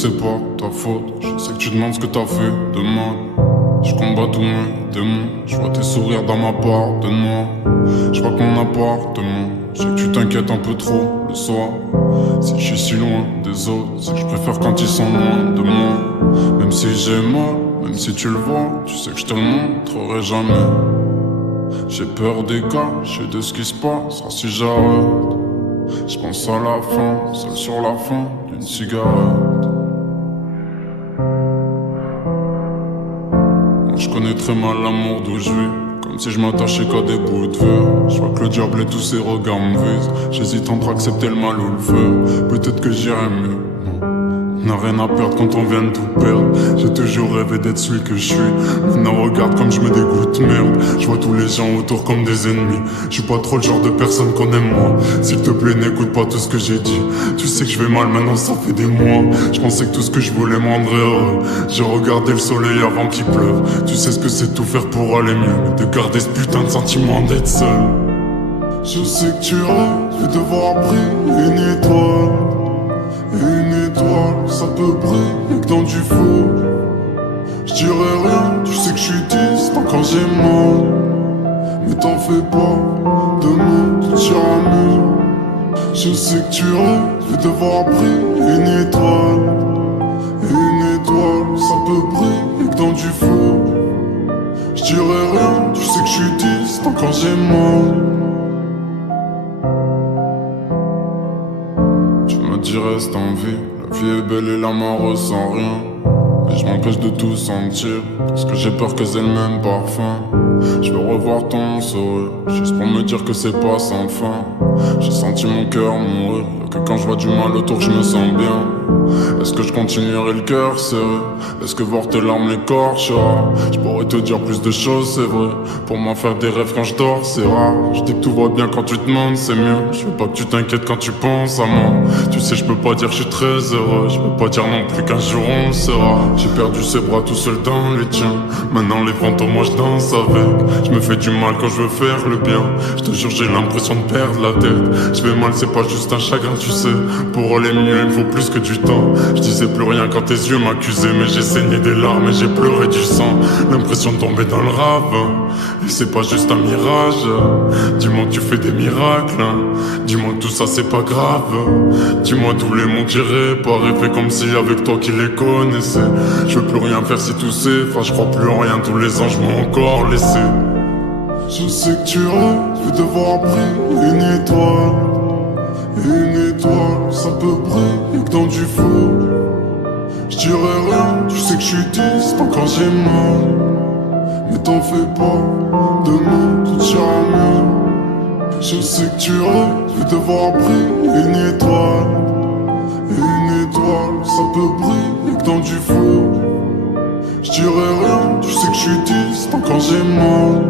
c'est pas ta faute. Je sais que tu demandes ce que t'as fait de mal. Je combats tous mes démons. Je vois tes sourires dans ma part de noir. Je vois que mon appartement. Je sais que tu t'inquiètes un peu trop le soir. Si je suis si loin des autres, c'est que je préfère quand ils sont loin de moi. Même si j'ai mal, même si tu le vois, tu sais que je te le montrerai jamais. J'ai peur des cachets de ce qui se passera si j'arrête. Je pense à la fin, seul sur la fin d'une cigarette. Moi je connais très mal l'amour d'où je vis, comme si je m'attachais qu'à des bouts de verre. Je vois que le diable et tous ses regards me visent. J'hésite entre accepter le mal ou le faire. Peut-être que j'irai mieux. On n'a rien à perdre quand on vient de tout perdre. J'ai toujours rêvé d'être celui que je suis. Maintenant regarde comme je me dégoûte, merde. Je vois tous les gens autour comme des ennemis. Je suis pas trop le genre de personne qu'on aime moi. S'il te plaît n'écoute pas tout ce que j'ai dit. Tu sais que je vais mal maintenant, ça fait des mois. Je pensais que tout ce que je voulais me rendrait heureux. J'ai regardé le soleil avant qu'il pleuve. Tu sais ce que c'est tout faire pour aller mieux, mais de garder ce putain de sentiment d'être seul. Je sais que tu rêves de devoir briller une étoile. Une étoile, ça peut briller que dans du feu. Je dirais rien, tu sais que je suis distant quand j'ai mal. Mais t'en fais pas, demain tout ira mieux. Je sais que tu rêves de devoir briller une étoile. Une étoile, ça peut briller que dans du feu. Je dirais rien, tu sais que je suis distant quand j'ai mal. Tu me dis reste en vie. La vie est belle et la mort ressent rien. Et je m'empêche de tout sentir, parce que j'ai peur qu'elles aient le même parfum. Je veux revoir ton sourire, juste pour me dire que c'est pas sans fin. J'ai senti mon cœur mourir, y'a que quand je vois du mal autour je me sens bien. Est-ce que je continuerai le cœur serré? Est-ce que voir tes larmes l'écorchera? Je pourrais te dire plus de choses, c'est vrai. Pour m'en faire des rêves quand je dors, c'est rare. Je dis que tout va bien quand tu te demandes, c'est mieux. Je veux pas que tu t'inquiètes quand tu penses à moi. Tu sais, je peux pas dire que je suis très heureux. Je peux pas dire non plus qu'un jour on le sera. J'ai perdu ses bras tout seul dans les tiens. Maintenant les fantômes, moi je danse avec. Je me fais du mal quand je veux faire le bien. Je te jure, j'ai l'impression de perdre la tête. Je vais mal, c'est pas juste un chagrin, tu sais. Pour aller mieux, il me faut plus que du temps. Je disais plus rien quand tes yeux m'accusaient, mais j'ai saigné des larmes et j'ai pleuré du sang. L'impression de tomber dans le rave. Et c'est pas juste un mirage. Dis-moi que tu fais des miracles. Dis-moi que tout ça c'est pas grave. Dis-moi tous les mots que j'irai pas rêver comme si avec toi qui les connaissais. Je veux plus rien faire si tout s'efface. Je crois plus en rien, tous les anges m'ont encore laissé. Je sais que tu rêves de voir briller une étoile. Une étoile, ça peut briller que dans du feu. Je dirais rien, tu sais que je suis distant quand j'ai mal. Mais t'en fais pas, demain tout ira mieux. Je sais que tu rêves de voir briller une étoile. Une étoile, ça peut briller que dans du feu. Je dirais rien, tu sais que je suis distant quand j'ai mal.